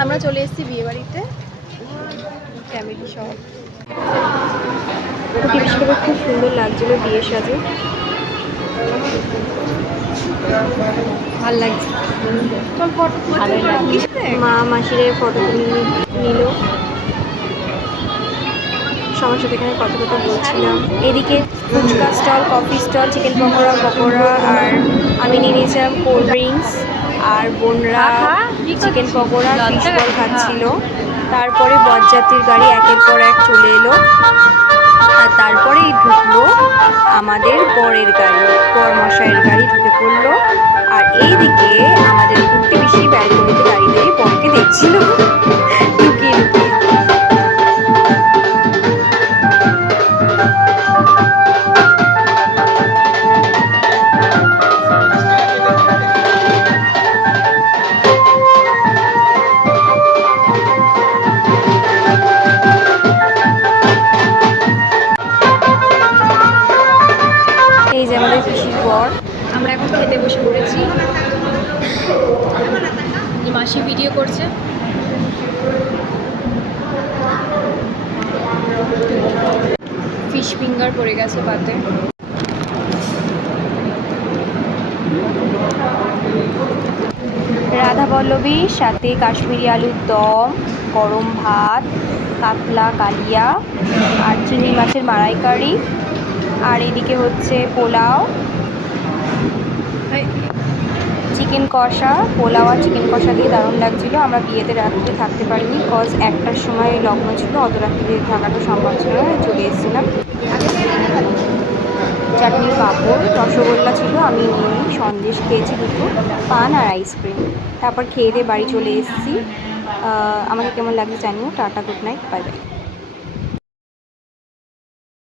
আমরা চলে এসেছি বিয়ে বাড়িতে ফ্যামিলি সহ। হিসেবে খুব সুন্দর লাগছিল বিয়ে সাজে, ভাল লাগছে। মা মাসির ফটো তুলে নিল, সবার সাথে এখানে কথা কথা বলছিলাম। এদিকে phuchka stall, coffee stall, chicken pakora আর আমি নিয়ে নিয়েছিলাম কোল্ড ড্রিঙ্কস। আর বোনরা চিকেন পকোড়া ফিশ বল খাচ্ছিল। তারপরে বরযাত্রীর গাড়ি একের পর এক চলে এলো, আর তারপরেই ঢুকলো আমাদের বরের গাড়ি, বরমশাইয়ের গাড়ি ঢুকে পড়লো। আর এইদিকে আমাদের প্রতিবেশী ব্যালকনিতে দাঁড়িয়ে বরকে দেখছিল লুকিয়ে লুকিয়ে। এই যে আমাদের পিসির বর। আমরা এখন খেতে বসে পড়েছি। মাসি ভিডিও করছে। ফিশ ফিঙ্গার পড়ে গেছে পাতে। রাধা পল্লবীর সাথে কাশ্মীরি আলুর দম, গরম ভাত, কাতলা কালিয়া আর চিংড়ি মাছের মালাইকারি। আর এদিকে হচ্ছে পোলাও, চিকেন কষা। পোলাও আর চিকেন কষা দিয়ে দারুণ লাগছিলো। আমরা বিয়েতে রাত্রে থাকতে পারিনি, কজ 1টার সময় লগ্ন ছিল, অত রাত্রে থাকাটা সম্ভব ছিল না, চলে এসেছিলাম। চাটনি, পাঁপড়, রসগোল্লা ছিল, আমি নিয়ে সন্দেশ খেয়েছি দুটো, পান আর আইসক্রিম। তারপর খেয়ে দিয়ে বাড়ি চলে এসেছি। আমাকে কেমন লাগছে জানিও। Tata, good night, bye bye.